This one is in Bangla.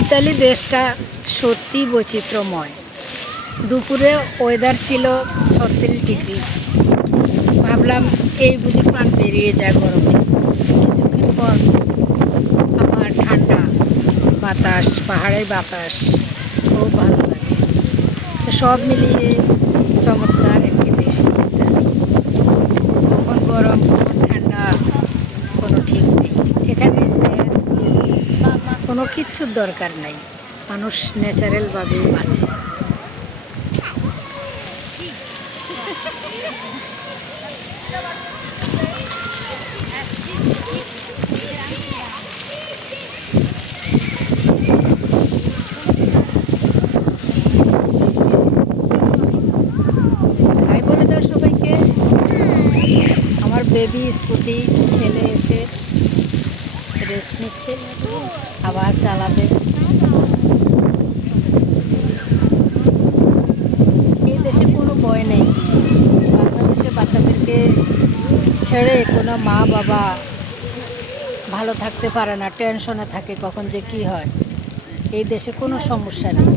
ইতালি দেশটা সত্যি বৈচিত্র্যময়। দুপুরে ওয়েদার ছিল 36 ডিগ্রি। ভাবলাম এই বুঝি প্রাণ বেরিয়ে যায় গরমে। কিছুক্ষণ পর আবার ঠান্ডা বাতাস, পাহাড়ের বাতাস খুব ভালো লাগে। তো সব মিলিয়ে চমৎকার একটি দেশ ইতালি। কখন গরম কখন ঠান্ডা কোনো ঠিক নেই। এখানে ফ্যান, এসি কোনো কিচ্ছুর দরকার নাই। মানুষ ন্যাচারালভাবেই বাঁচে। হাই বলে দাও সবাইকে। আমার বেবি স্কুটি ফেলে এসে রেস্ট নিচ্ছে, আবার চালাবে। এই দেশে কোনো ভয় নেই। বাংলাদেশে বাচ্চাদেরকে ছেড়ে কোনো মা বাবা ভালো থাকতে পারে না, টেনশনে থাকে কখন যে কি হয়। এই দেশে কোনো সমস্যা নেই।